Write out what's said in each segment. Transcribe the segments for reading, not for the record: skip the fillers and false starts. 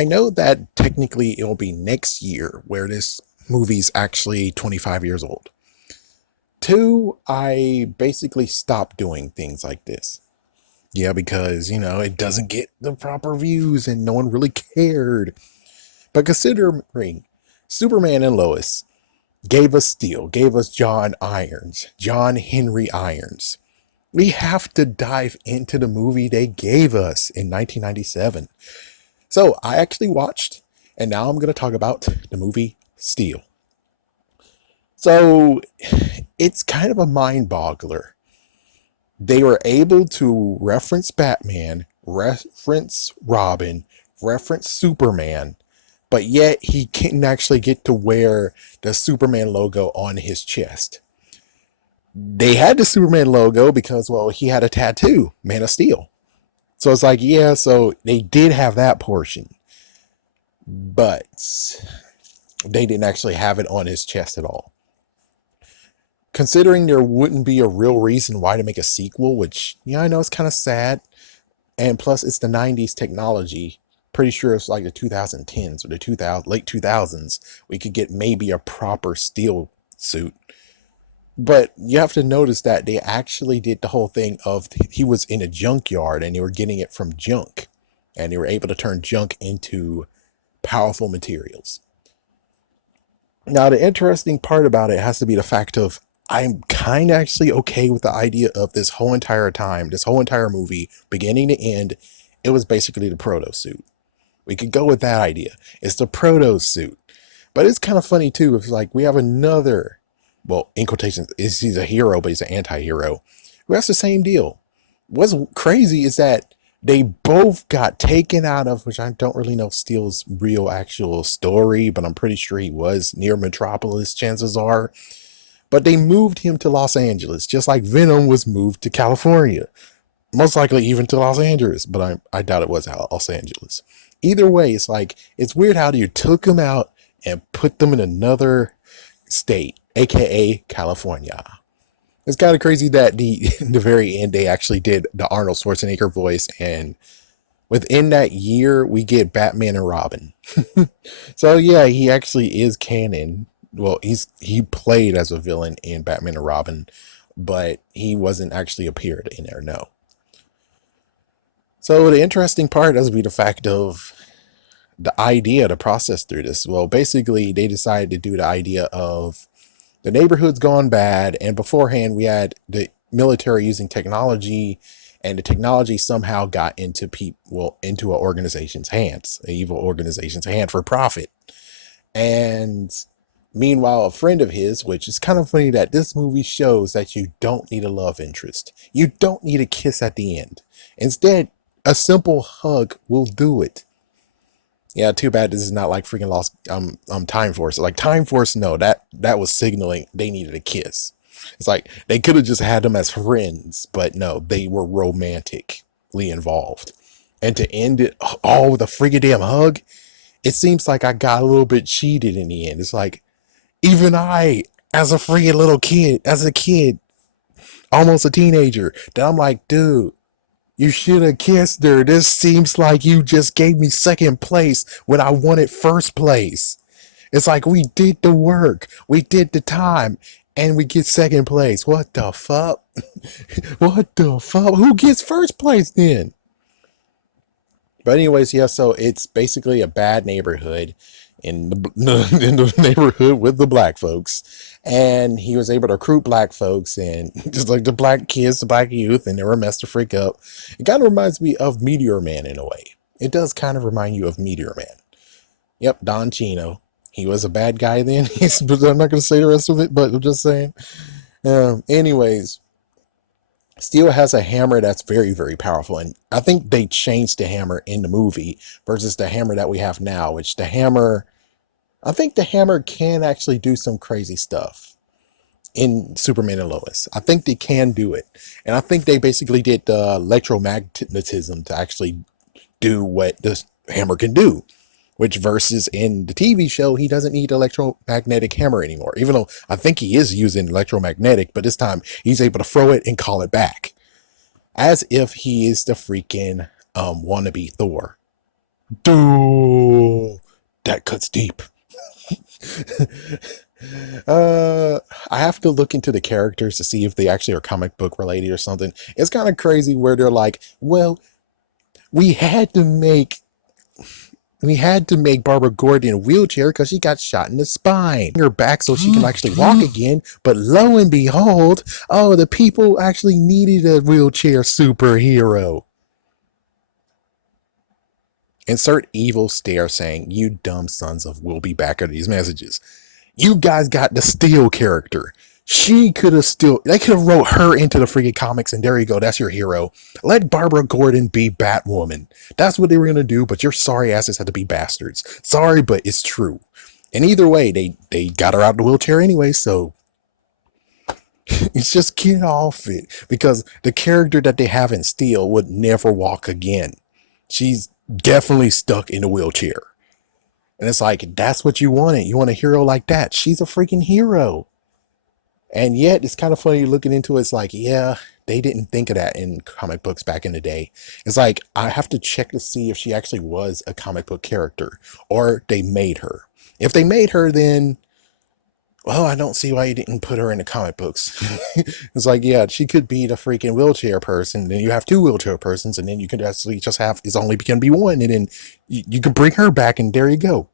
I know that technically it'll be next year where this movie's actually 25 years old. Two, I basically stopped doing things like this. Yeah, because, it doesn't get the proper views and no one really cared. But considering Superman and Lois gave us Steel, gave us John Henry Irons, we have to dive into the movie they gave us in 1997. So I actually watched, and now I'm going to talk about the movie Steel. So it's kind of a mind boggler. They were able to reference Batman, reference Robin, reference Superman, but yet he couldn't actually get to wear the Superman logo on his chest. They had the Superman logo because, well, he had a tattoo, Man of Steel. So it's like, yeah, so they did have that portion, but they didn't actually have it on his chest at all. Considering there wouldn't be a real reason why to make a sequel, which, I know it's kind of sad. And plus, it's the 90s technology. Pretty sure it's like the 2010s or the late 2000s. We could get maybe a proper steel suit. But you have to notice that they actually did the whole thing of he was in a junkyard and they were getting it from junk. And they were able to turn junk into powerful materials. Now, the interesting part about it has to be the fact of I'm kind of actually okay with the idea of this whole entire time, this whole entire movie, beginning to end, it was basically the proto suit. We could go with that idea. It's the proto suit. But it's kind of funny too. It's like we have another, well, in quotations, he's a hero, but he's an anti-hero, who has the same deal. What's crazy is that they both got taken out of, which I don't really know Steel's real actual story, but I'm pretty sure he was near Metropolis, chances are. But they moved him to Los Angeles, just like Venom was moved to California. Most likely even to Los Angeles, but I doubt it was Los Angeles. Either way, it's like, it's weird how you took him out and put them in another state, aka California. It's kind of crazy that the very end they actually did the Arnold Schwarzenegger voice, and within that year we get Batman and Robin. So yeah, he actually is canon. Well, he played as a villain in Batman and Robin, but he wasn't actually appeared in there, no. So the interesting part does be the fact of the idea to process through this. Well, basically they decided to do the idea of the neighborhood's gone bad, and beforehand we had the military using technology, and the technology somehow got into into an organization's hands, an evil organization's hand for profit. And meanwhile, a friend of his, which is kind of funny that this movie shows that you don't need a love interest. You don't need a kiss at the end. Instead, a simple hug will do it. Yeah, too bad this is not like freaking Lost Time Force. Like Time Force, no, that was signaling they needed a kiss. It's like they could have just had them as friends, but no, they were romantically involved. And to end it all with a freaking damn hug, it seems like I got a little bit cheated in the end. It's like, even I, as a freaking little kid, as a kid, almost a teenager, that I'm like, dude, you should have kissed her. This seems like you just gave me second place when I wanted first place. It's like we did the work, we did the time, and we get second place. What the fuck? What the fuck? Who gets first place then? But anyways, yeah, so it's basically a bad neighborhood in in the neighborhood with the black folks. And he was able to recruit black folks and just like the black kids, the black youth, and they were messed the freak up. It kind of reminds me of Meteor Man in a way. It does kind of remind you of Meteor Man. Yep, Don Chino. He was a bad guy then. I'm not going to say the rest of it, but I'm just saying. Anyways, Steel has a hammer that's very, very powerful. And I think they changed the hammer in the movie versus the hammer that we have now, which I think the hammer can actually do some crazy stuff in Superman and Lois. I think they can do it. And I think they basically did the electromagnetism to actually do what this hammer can do. Which versus in the TV show, he doesn't need electromagnetic hammer anymore. Even though I think he is using electromagnetic, but this time he's able to throw it and call it back. As if he is the freaking wannabe Thor. Dude. that cuts deep. I have to look into the characters to see if they actually are comic book related or something. It's kind of crazy where they're like, well, we had to make Barbara Gordon a wheelchair because she got shot in the spine. Her back so she can actually walk again. But lo and behold, oh, the people actually needed a wheelchair superhero. Insert evil stare saying, "You dumb sons of will be back" are these messages. You guys got the Steel character. They could have wrote her into the freaking comics, and there you go, that's your hero. Let Barbara Gordon be Batwoman. That's what they were gonna do, but your sorry asses had to be bastards. Sorry, but it's true. And either way, they got her out of the wheelchair anyway, so it's just get off it. Because the character that they have in Steel would never walk again. She's definitely stuck in a wheelchair. And it's like, that's what you wanted. You want a hero like that. She's a freaking hero. And yet, it's kind of funny looking into it. It's like, yeah, they didn't think of that in comic books back in the day. It's like, I have to check to see if she actually was a comic book character or they made her. If they made her, then, well, I don't see why you didn't put her in the comic books. It's like, yeah, she could be the freaking wheelchair person. Then you have two wheelchair persons, and then you could actually just have, it's only going to be one. And then you can bring her back, and there you go.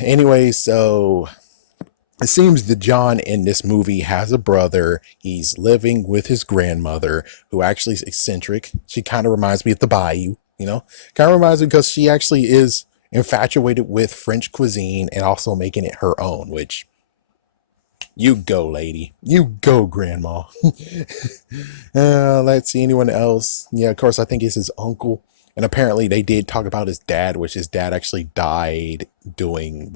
Anyway, so it seems that John in this movie has a brother. He's living with his grandmother, who actually is eccentric. She kind of reminds me of the Bayou, kind of reminds me because she actually is infatuated with French cuisine and also making it her own, which, you go, lady. You go, grandma. Let's see, anyone else? Yeah, of course, I think it's his uncle. And apparently they did talk about his dad, which his dad actually died doing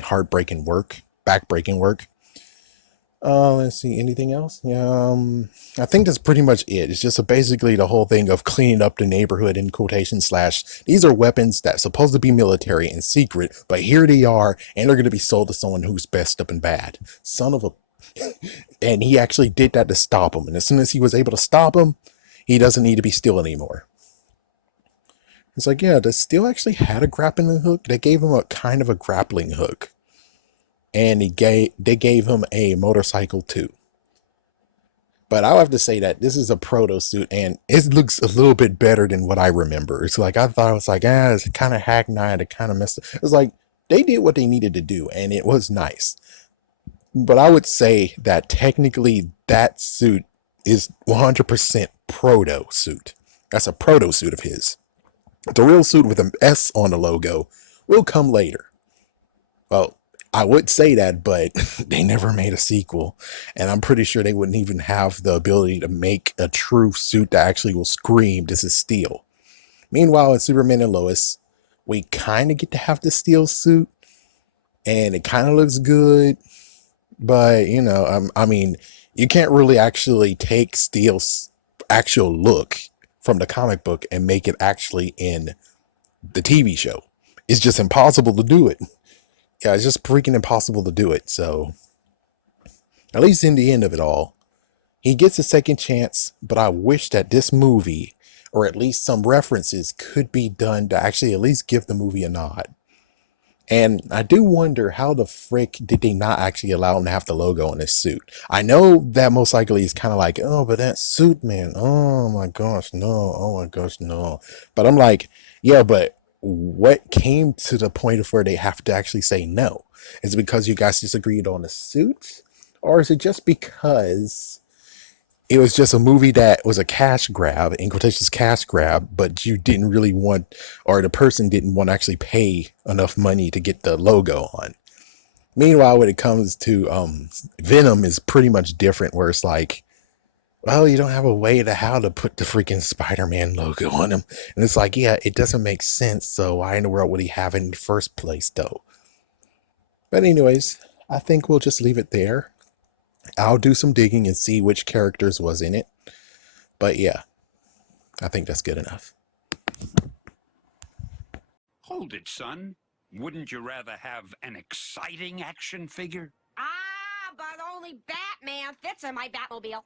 heartbreaking work, backbreaking work. Let's see, anything else? I think that's pretty much it. It's just basically the whole thing of cleaning up the neighborhood in quotation / these are weapons that's supposed to be military and secret, but here they are, and they're going to be sold to someone who's messed up and bad. Son of a... And he actually did that to stop him. And as soon as he was able to stop him, he doesn't need to be Steel anymore. It's like, yeah, the Steel actually had a grappling hook. They gave him a kind of a grappling hook. And they gave him a motorcycle too. But I'll have to say that this is a proto suit, and it looks a little bit better than what I remember. It's like, I thought it was like, it's kind of hackneyed, it kind of messed up. It was like, they did what they needed to do, and it was nice. But I would say that technically that suit is 100% proto suit. That's a proto suit of his. The real suit with an S on the logo will come later. Well, I would say that, but they never made a sequel. And I'm pretty sure they wouldn't even have the ability to make a true suit that actually will scream, this is Steel. Meanwhile, in Superman and Lois, we kind of get to have the Steel suit. And it kind of looks good. But, I mean, you can't really actually take Steel's actual look from the comic book and make it actually in the TV show. It's just impossible to do it. Yeah, it's just freaking impossible to do it. So, at least in the end of it all, he gets a second chance, but I wish that this movie, or at least some references, could be done to actually at least give the movie a nod. And I do wonder how the frick did they not actually allow him to have the logo on his suit? I know that most likely is kind of like, oh, but that suit, man, oh my gosh, no, oh my gosh, no. But I'm like, yeah, but what came to the point of where they have to actually say no? Is it because you guys disagreed on the suit? Or is it just because it was just a movie that was a cash grab, in quotations, cash grab, but you didn't really want, or the person didn't want to actually pay enough money to get the logo on? Meanwhile, when it comes to Venom is pretty much different, where it's like, well, you don't have a way to how to put the freaking Spider-Man logo on him. And it's like, yeah, it doesn't make sense. So why in the world would he have it in the first place, though? But anyways, I think we'll just leave it there. I'll do some digging and see which characters was in it. But yeah, I think that's good enough. Hold it, son. Wouldn't you rather have an exciting action figure? Ah, but only Batman fits in my Batmobile.